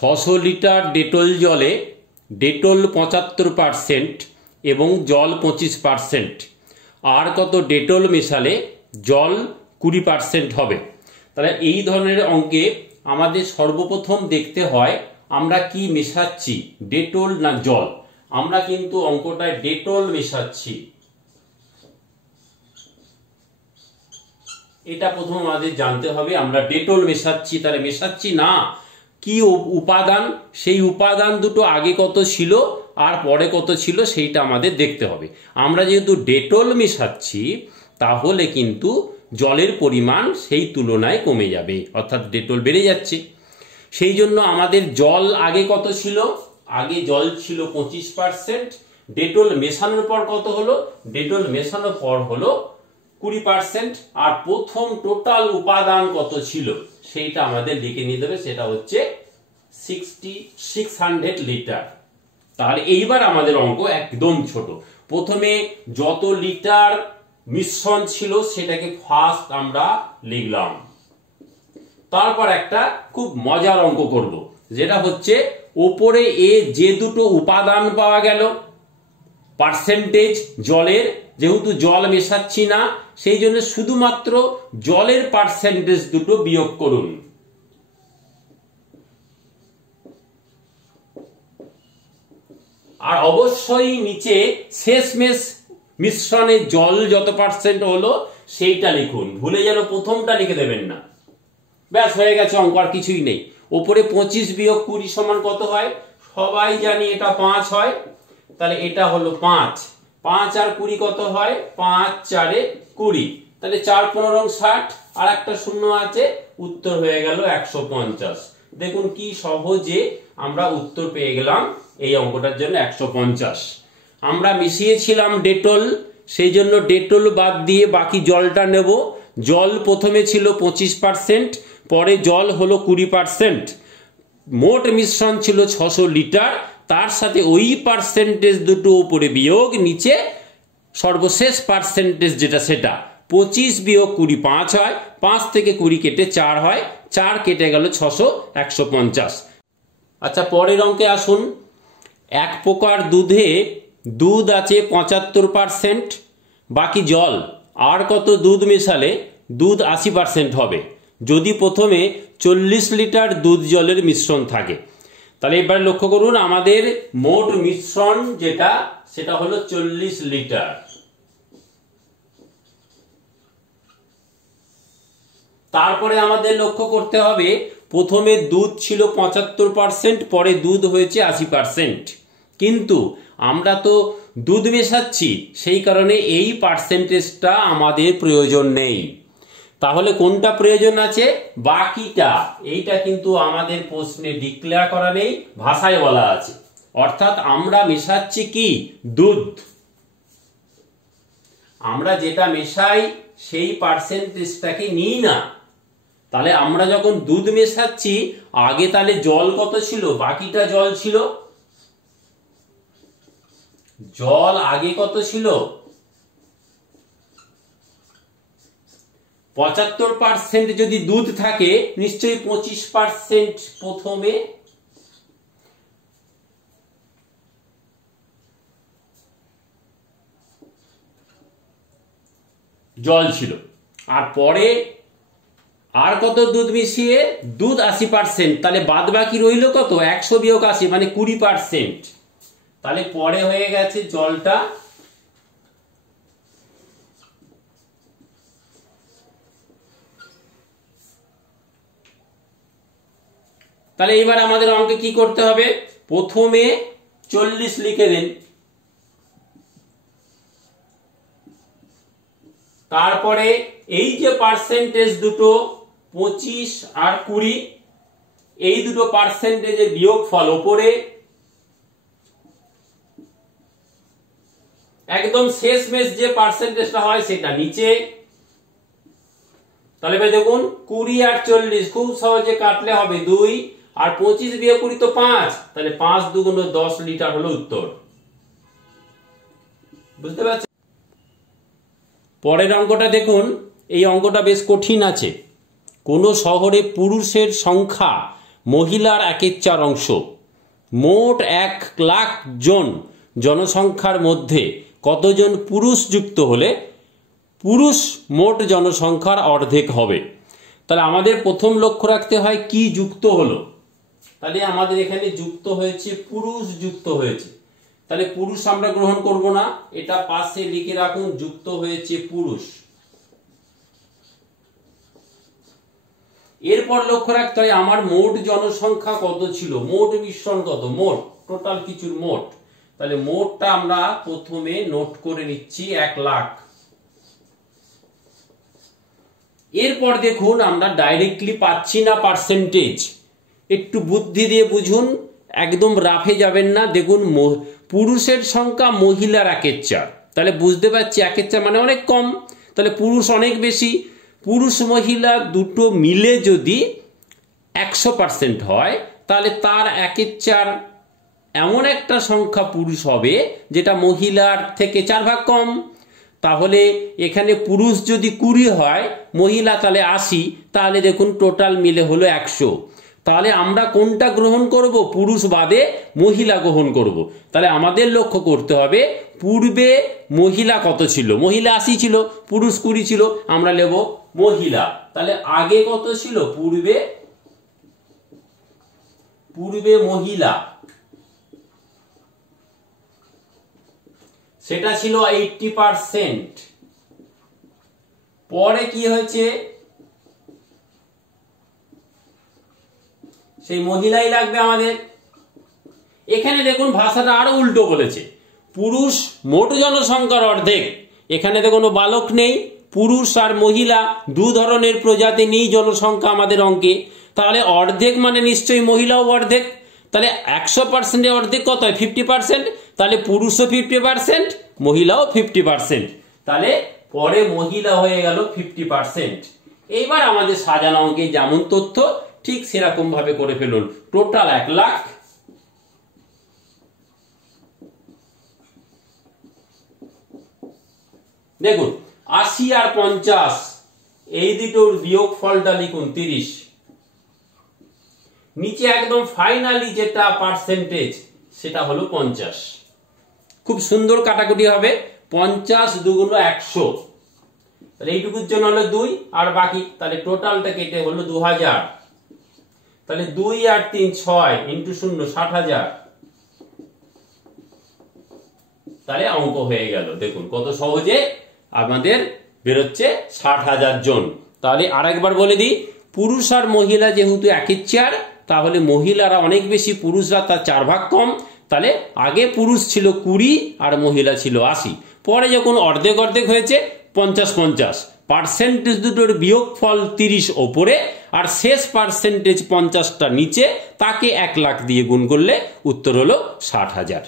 600 litre Dettol জলে Dettol 75% এবং জল 25%, আর কত ডেটল মেশালে জল 20% হবে। তাহলে এই ধরনের অঙ্কে আমাদের সর্বপ্রথম দেখতে হয় আমরা কি মেশাচ্ছি, ডেটল না জল। আমরা কিন্তু অঙ্কটায় ডেটল মেশাচ্ছি, এটা প্রথম আমাদের জানতে হবে। আমরা ডেটল মেশাচ্ছি, তাহলে মেশাচ্ছি না কি উপাদান, সেই উপাদান দুটো আগে কত ছিল আর পরে কত ছিল সেইটা আমাদের দেখতে হবে। আমরা যেহেতু ডেটল মেশাচ্ছি তাহলে কিন্তু জলের পরিমাণ সেই তুলনায় কমে যাবে, অর্থাৎ ডেটল বেড়ে যাচ্ছে। সেই জন্য আমাদের জল আগে কত ছিল, আগে জল ছিল 25%, ডেটল মেশানোর পর কত হলো, ডেটল মেশানোর পর হলো 20%, আর প্রথম টোটাল উপাদান কত ছিল সেইটা আমাদের লিখে নিতে হবে, সেটা হচ্ছে 600 লিটার। তাহলে এইবার আমাদের অঙ্ক একদম ছোট। প্রথমে যত লিটার মিশ্রণ ছিল সেটাকে ফার্স্ট আমরা লিখলাম, তারপর একটা খুব মজার অঙ্ক করব, যেটা হচ্ছে ওপরে এ যে দুটো উপাদান পাওয়া গেল পার্সেন্টেজ জলের, যেহেতু জল মেশাচ্ছি না সেই জন্য শুধুমাত্র জলের পার্সেন্টেজ দুটো বিয়োগ করুন। আর অবশ্যই নিচে শেষমেশ মিশ্রণে জল যত পার্সেন্ট হলো সেইটা লিখুন, ভুলে যেন প্রথমটা লিখে দেবেন না। ব্যাস হয়ে গেছে অঙ্ক, আর কিছুই নেই। উপরে 25 বিয়োগ 20 সমান কত হয়, সবাই জানি এটা 5 হয়, তাহলে এটা হলো 5। 5 আর 20 কত হয়, 5 4 20, তাহলে 4 15 60, আর একটা শূন্য আছে, উত্তর হয়ে গেল 150। দেখুন কি সহজে আমরা উত্তর পেয়ে গেলাম এই অঙ্কটার জন্য 150। আমরা মিশিয়েছিলাম ডেটল, সেই জন্য ডেটল বাদ দিয়ে বাকি জলটা নেব। জল প্রথমে ছিল 25%, পরে জল হলো 20%। মোট মিশ্রণ ছিল 600 লিটার, তার সাথে ওই পার্সেন্টেজ দুটো উপরে বিয়োগ, নিচে সর্বশেষ পার্সেন্টেজ যেটা সেটা 25 বিয়োগ 20 5 হয়, 5 থেকে 20 কেটে 4 হয়, 4 কেটে গেল 600, 150। আচ্ছা পরের অঙ্কে আসুন। এক প্রকার দুধে দুধ আছে 75%, বাকি জল, আর কত দুধ মেশালে দুধ 80% হবে যদি প্রথমে 40 লিটার দুধ জলের মিশ্রণ থাকে। তাহলে এবার লক্ষ্য করুন আমাদের মোট মিশ্রণ যেটা সেটা হলো 40 লিটার। তারপরে আমাদের লক্ষ্য করতে হবে প্রথমে দুধ ছিল 75%, পরে দুধ হয়েছে 80%, কিন্তু আমরা তো দুধ মেশাচ্ছি সেই কারণে এই পার্সেন্টেজটা আমাদের প্রয়োজন নেই। তাহলে কোনটা প্রয়োজন আছে, বাকিটা। এইটা কিন্তু আমাদের প্রশ্নে ডিক্লেয়ার করা নেই, ভাষায় বলা আছে, অর্থাৎ আমরা মেশাচ্ছি কি, দুধ। আমরা যেটা মেশাই সেই পার্সেন্টেজটাকে নিই না। তাহলে আমরা যখন দুধ মেশাচ্ছি আগে তাহলে জল কত ছিল, বাকিটা জল ছিল, জল আগে কত ছিল 75%, যদি দুধ থাকে নিশ্চয়ই 25% প্রথমে জল ছিল, আর পরে আর কত দুধ মিশিয়ে দুধ 80%, তাহলে বাদ বাকি রইল কত, 100 বিয়োগ 80 মানে 20%। তাহলে পরে হয়ে গেছে জলটা তাহলে এবার আমাদের অঙ্কে কি করতে হবে, প্রথমে 40 লিখে দেন, তারপরে এই যে পার্সেন্টেজ দুটো 25 আর 20, এই দুটো পার্সেন্টেজের বিয়োগফল উপরে, একদম শেষমেশ যে পার্সেন্টেজটা হয় সেটা নিচে। তাহলে ভাই দেখুন 20 আর 40 খুব সহজে কাটলে হবে 2, আর 25 বিয়োগ 20 তো 5, তাহলে 5 দুগুণ 10 লিটার হলো উত্তর। বুঝতে পারছেন? পরের অঙ্কটা দেখুন, এই অঙ্কটা বেশ কঠিন আছে। কোন শহরে পুরুষের সংখ্যা মহিলার 1/4 মোট 1,00,000 জন জনসংখ্যার মধ্যে কতজন পুরুষ যুক্ত হলে পুরুষ মোট জনসংখ্যার অর্ধেক হবে। তাহলে আমাদের প্রথম লক্ষ্য রাখতে হয় কি যুক্ত হলো। তাহলে আমাদের এখানে যুক্ত হয়েছে পুরুষ যুক্ত হয়েছে, তাহলে পুরুষ আমরা গ্রহণ করব না, এটা পাশে লিখে রাখুন যুক্ত হয়েছে পুরুষ। এরপর লক্ষ্য রাখতে হয় আমার মোট জনসংখ্যা কত ছিল, মোট মিশ্রণ কত, মোট টোটাল কিছুর মোট। তাহলে মোটটা আমরা প্রথমে নোট করে নিচ্ছি 1,00,000। এরপর দেখুন আমরা ডাইরেক্টলি পাচ্ছি না পার্সেন্টেজ, একটু বুদ্ধি দিয়ে বুঝুন, একদম রাফে যাবেন না। দেখুন পুরুষের সংখ্যা মহিলার 1/4, তাহলে বুঝতে পারছি 1/4 মানে অনেক কম, তাহলে পুরুষ অনেক বেশি। পুরুষ মহিলা দুটো মিলে যদি 100% হয় তাহলে তার 1/4 এমন একটা সংখ্যা পুরুষ হবে যেটা মহিলার থেকে 4 ভাগ কম। তাহলে এখানে পুরুষ যদি 20 হয়, মহিলা তাহলে 80, তাহলে দেখুন টোটাল মিলে হলো 100। তাহলে আমরা কোনটা গ্রহণ করব, পুরুষ বাদে মহিলা গ্রহণ করব। তাহলে আমাদের লক্ষ্য করতে হবে পূর্বে মহিলা কত ছিল, মহিলা 80 ছিল, পুরুষ 20 ছিল, আমরা নেব মহিলা। তাহলে আগে কত ছিল, পূর্বে মহিলা সেটা ছিল 80%। পরে কি হয়েছে, সেই মহিলাই লাগবে আমাদের। এখানে দেখুন ভাষাটা আরো উল্টো বলেছে, পুরুষ মোট জনসংখ্যার অর্ধেক। এখানে তো কোনো বালক নেই, পুরুষ আর মহিলা দু ধরনের প্রজাতি নিয়ে জনসংখ্যা আমাদের অঙ্কে। তাহলে অর্ধেক মানে নিশ্চয়ই মহিলাও অর্ধেক। তাহলে 100% অর্ধেক কত হয়, 50%। তাহলে পুরুষও 50%, মহিলাও 50%। তাহলে পরে মহিলা হয়ে গেল 50%। এইবার আমাদের সাজানো অঙ্কে যেমন তথ্য ঠিক সেরকম ভাবে করে ফেলুন। টোটাল 1,00,000, দেখুন 80 আর 50 এই দুটোর বিয়োগ ফলটা লিখুন 30। নিচে একদম ফাইনালি যেটা পার্সেন্টেজ সেটা হলো 50। খুব সুন্দর কাটাকুটি হবে, 50 দুগুণ 100, তাহলে এইটুকুর জন্য হলো 2 আর বাকি, তাহলে টোটালটা কেটে হলো 2000। তাহলে 2 আর 3 6 ইন্টু 0 60,000। তাহলে অঙ্ক হয়ে গেল, দেখুন কত সহজে আমাদের বেরোচ্ছে 60,000 জন। তাহলে আরেকবার বলে দিই, পুরুষ আর মহিলা যেহেতু 1/4, তাহলে মহিলারা অনেক বেশি, পুরুষরা তার 4 ভাগ কম। তাহলে আগে পুরুষ ছিল 20 আর মহিলা ছিল 80, পরে যখন অর্ধেক অর্ধেক হয়েছে 50-50, পার্সেন্টেজ দুটোর বিয়োগ ফল 30 ওপরে আর শেষ পার্সেন্টেজ 50টা নিচে, তাকে 1,00,000 দিয়ে গুণ করলে উত্তর হলো 60,000।